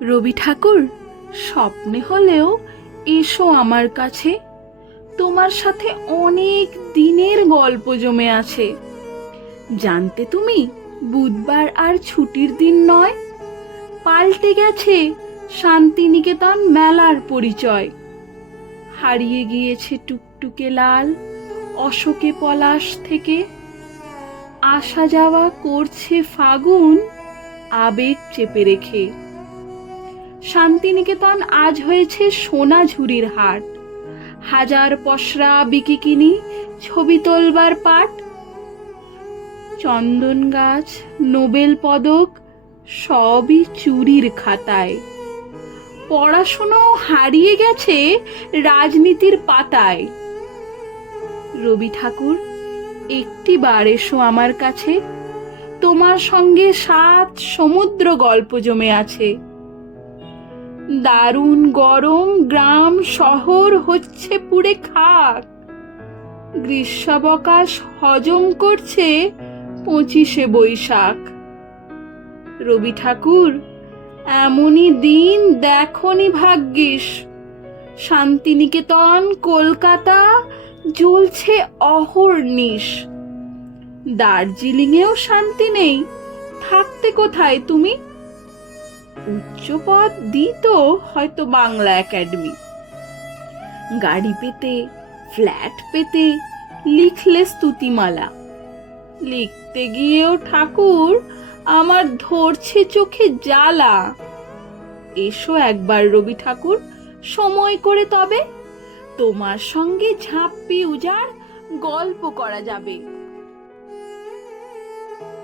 রবি ঠাকুর, স্বপ্নে হলেও এসো আমার কাছে। তোমার সাথে অনেক দিনের গল্প জমে আছে। জানতে তুমি, বুধবার আর ছুটির দিন নয়, পাল্টে গেছে শান্তিনিকেতন মেলার পরিচয়। হারিয়ে গিয়েছে টুকটুকে লাল অশোকে পলাশ থেকে। আসা যাওয়া করছে ফাগুন আবেগ চেপে রেখে। শান্তিনিকেতন আজ হয়েছে সোনাঝুরির হাট। হাজার পসরা বিকিকিনি, ছবি তোলবার পাট। চন্দন গাছ, নোবেল পদক সবই চুরির খাতায়। পড়াশুনো হারিয়ে গেছে রাজনীতির পাতায়। রবি ঠাকুর, একটি বার এসো আমার কাছে। তোমার সঙ্গে 7 সমুদ্র গল্প জমে আছে। দারুণ গরম, গ্রাম শহর হচ্ছে পুড়ে খাক। গ্রীষ্মাবকাশ হজম করছে 25শে বৈশাখ। রবি ঠাকুর, এমনই দিন দেখনি ভাগ্যিস। শান্তিনিকেতন কলকাতা জ্বলছে অহর্নিশ। দার্জিলিংয়েও শান্তি নেই, থাকতে কোথায় তুমি? উচ্চ পদ দিত হয়তো বাংলা একাডেমি। গাড়ি পেতে, ফ্ল্যাট পেতে লিখলে স্তুতিমালা। লিখতে গিয়েও ঠাকুর আমার ধরছে চোখে জ্বালা। এসো একবার রবি ঠাকুর, সময় করে তবে। তোমার সঙ্গে ঝাঁপি উজাড় গল্প করা যাবে।